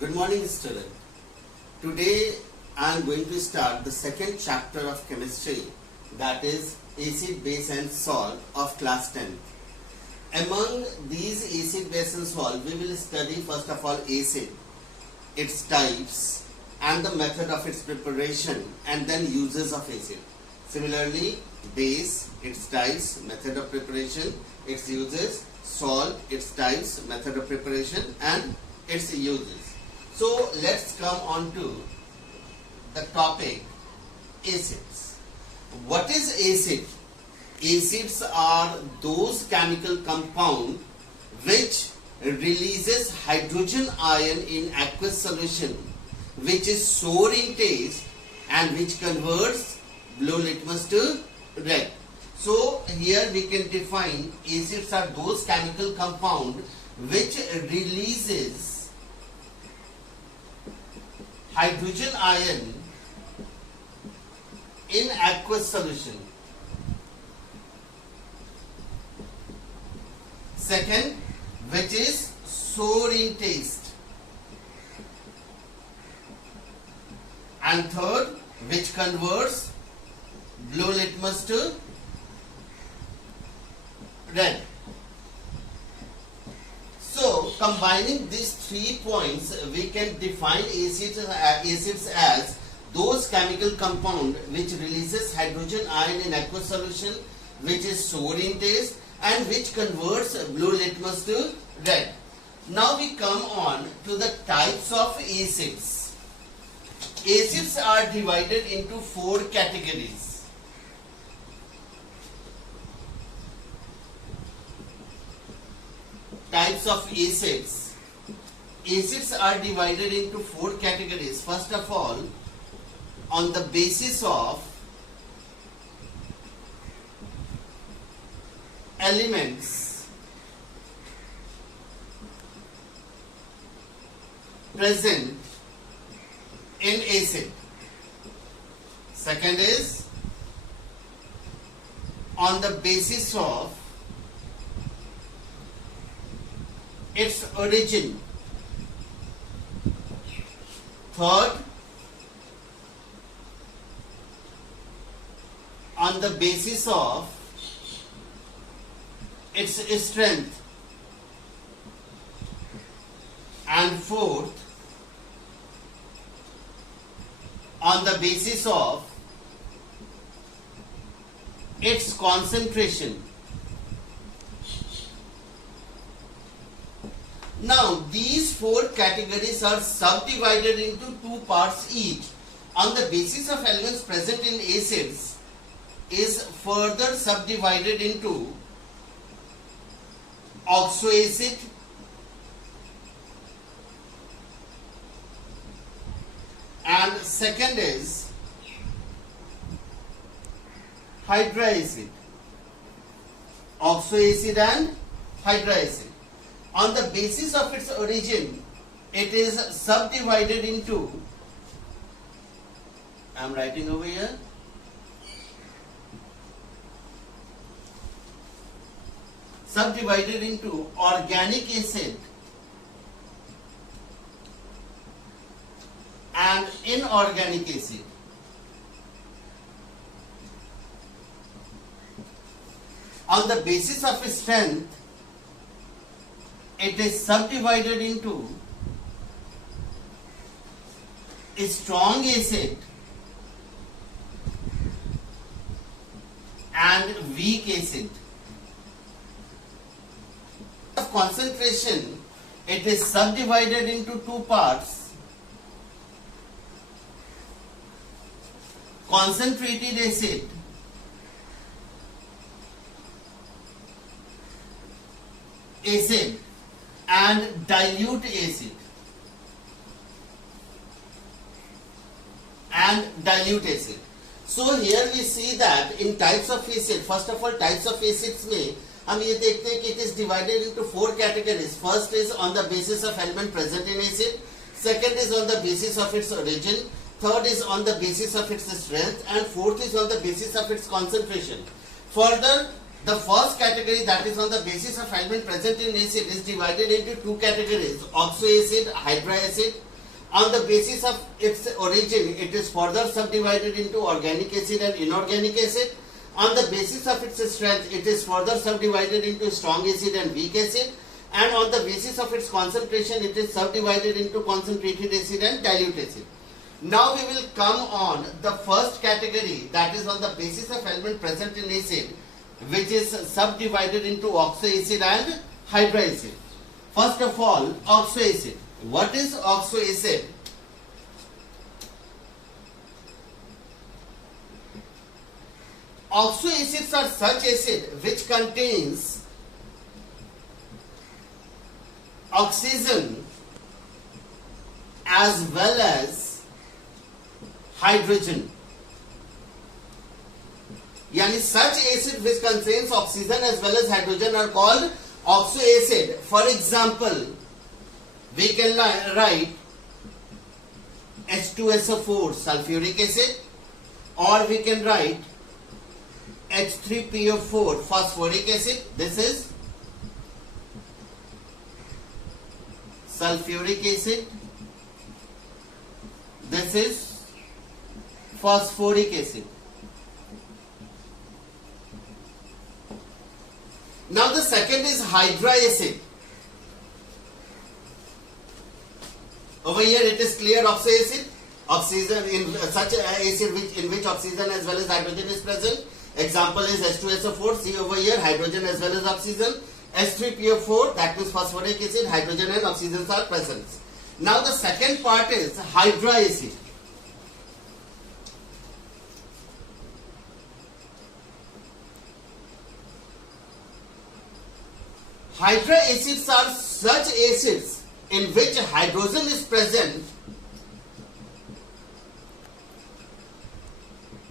Good morning, student. Today I am going to start the second chapter of chemistry, that is acid, base and salt of class 10. Among these acid, base and salt, we will study first of all acid, its types and the method of its preparation, and then uses of acid. Similarly, base, its types, method of preparation, its uses, salt, its types, method of preparation and its uses. So let's come on to the topic acids. What is acid? Acids are those chemical compound which releases hydrogen ion in aqueous solution, which is sour in taste and which converts blue litmus to red. So here we can define acids are those chemical compound which releases hydrogen ion in aqueous solution. Second, which is sour in taste. And third, which converts blue litmus to red. So, combining these 3 points, we can define acids as those chemical compound which releases hydrogen ion in aqueous solution, which is sour in taste and which converts blue litmus to red. Now we come on to the types of acids. Acids are divided into 4 categories. Types of acids. Acids are divided into 4 categories. First of all, on the basis of elements present in acid. Second is on the basis of its origin. Third, on the basis of its strength. And fourth, on the basis of its concentration. Now, these 4 categories are subdivided into 2 parts each. On the basis of elements present in acids is further subdivided into oxoacid, and second is hydroacid. Oxoacid and hydroacid. On the basis of its origin, it is subdivided into, I am writing over here, subdivided into organic acid and inorganic acid. On the basis of its strength, it is subdivided into a strong acid and weak acid. Of concentration, it is subdivided into 2 parts: concentrated acid and dilute acid. So here we see that in types of acid, first of all types of acids में हम ये देखते हैं कि it is divided into 4 categories. First is on the basis of element present in acid. Second is on the basis of its origin. Third is on the basis of its strength, and fourth is on the basis of its concentration. Further, The first category, that is on the basis of element present in acid, is divided into two categories: oxoacid, hydroacid. On the basis of its origin, it is further subdivided into organic acid and inorganic acid. On the basis of its strength, it is further subdivided into strong acid and weak acid. And on the basis of its concentration, it is subdivided into concentrated acid and dilute acid. Now we will come on the first category, that is on the basis of element present in acid, which is subdivided into oxoacid and hydroacid. First of all, oxoacid. What is oxoacid? Oxoacids are such acid which contains oxygen as well as hydrogen. Yani such acid which contains oxygen as well as hydrogen are called oxoacid. For example, we can write H2SO4 sulfuric acid, or we can write H3PO4 phosphoric acid. This is sulfuric acid. This is phosphoric acid. Now the second is hydroacid. Over here it is clear oxoacid. Oxygen in such acid in which oxygen as well as hydrogen is present. Example is H2SO4. See over here, hydrogen as well as oxygen. H3PO4, that means phosphoric acid, hydrogen and oxygen are present. Now the second part is hydroacid. Hydroacids are such acids in which hydrogen is present.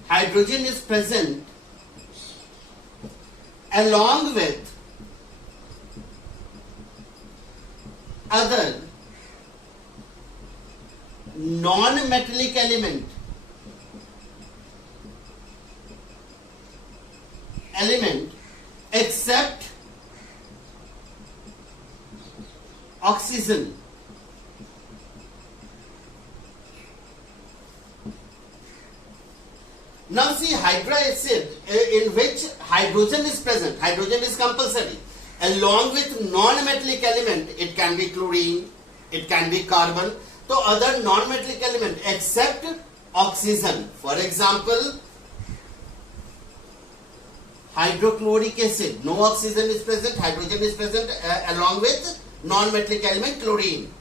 Hydrogen is present along with other non-metallic element except oxygen. Now see, hydroacid in which hydrogen is present, hydrogen is compulsory. Along with non-metallic element, it can be chlorine, it can be carbon, so other non-metallic element except oxygen. For example, hydrochloric acid, no oxygen is present, hydrogen is present along with non-metallic element chlorine.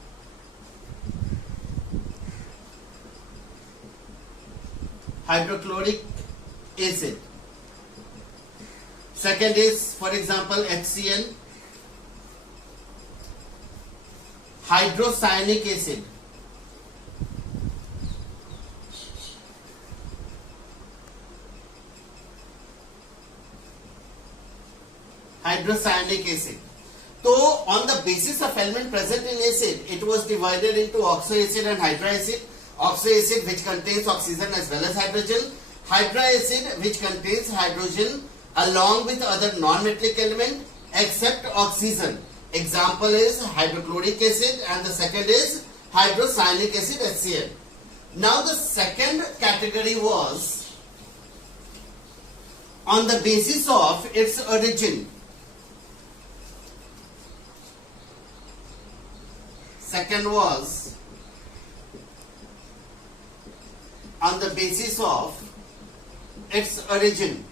Hydrochloric acid. Second is, for example, HCl, hydrocyanic acid. Hydrocyanic acid. So, on the basis of element present in acid, it was divided into oxoacid and hydroacid. Oxoacid which contains oxygen as well as hydrogen. Hydroacid which contains hydrogen along with other non-metallic element except oxygen. Example is hydrochloric acid and the second is hydrocyanic acid, HCl. Now the second category was on the basis of its origin. Second was on the basis of its origin.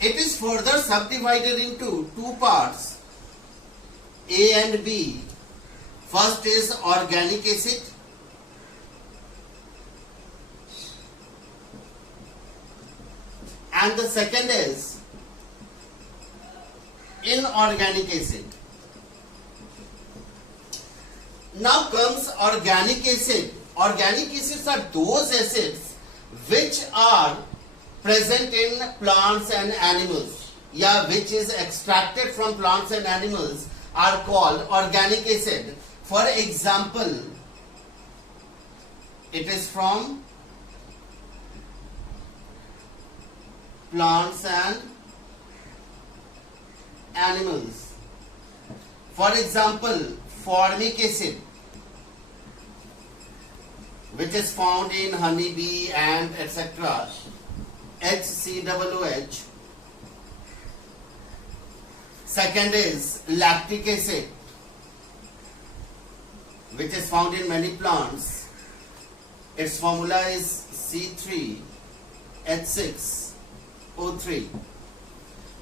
It is further subdivided into two parts, A and B. First is organic acid and the second is inorganic acid. Now comes organic acid. Organic acids are those acids which are present in plants and animals, which is extracted from plants and animals are called organic acid. For example, it is from plants and animals. For example, formic acid. which is found in honeybee and etc. HCOOH. Second is lactic acid, which is found in many plants. Its formula is C3H6O3.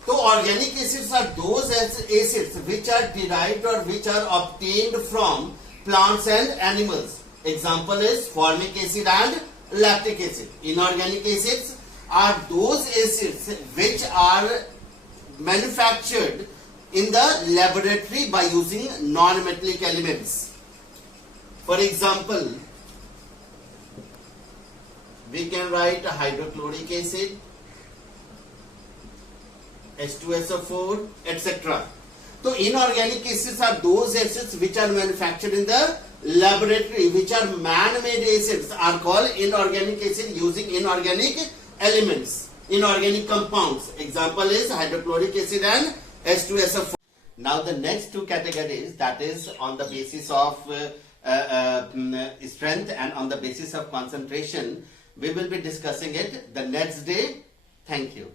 So organic acids are those acids which are derived or which are obtained from plants and animals. Example is formic acid and lactic acid. Inorganic acids are those acids which are manufactured in the laboratory by using non-metallic elements. For example, we can write hydrochloric acid, H2SO4, etc. So inorganic acids are those acids which are manufactured in the laboratory, which are man-made acids, are called inorganic acid using inorganic elements, inorganic compounds. Example is hydrochloric acid and H2SO4. Now the next two categories, that is on the basis of strength and on the basis of concentration, we will be discussing it the next day. Thank you.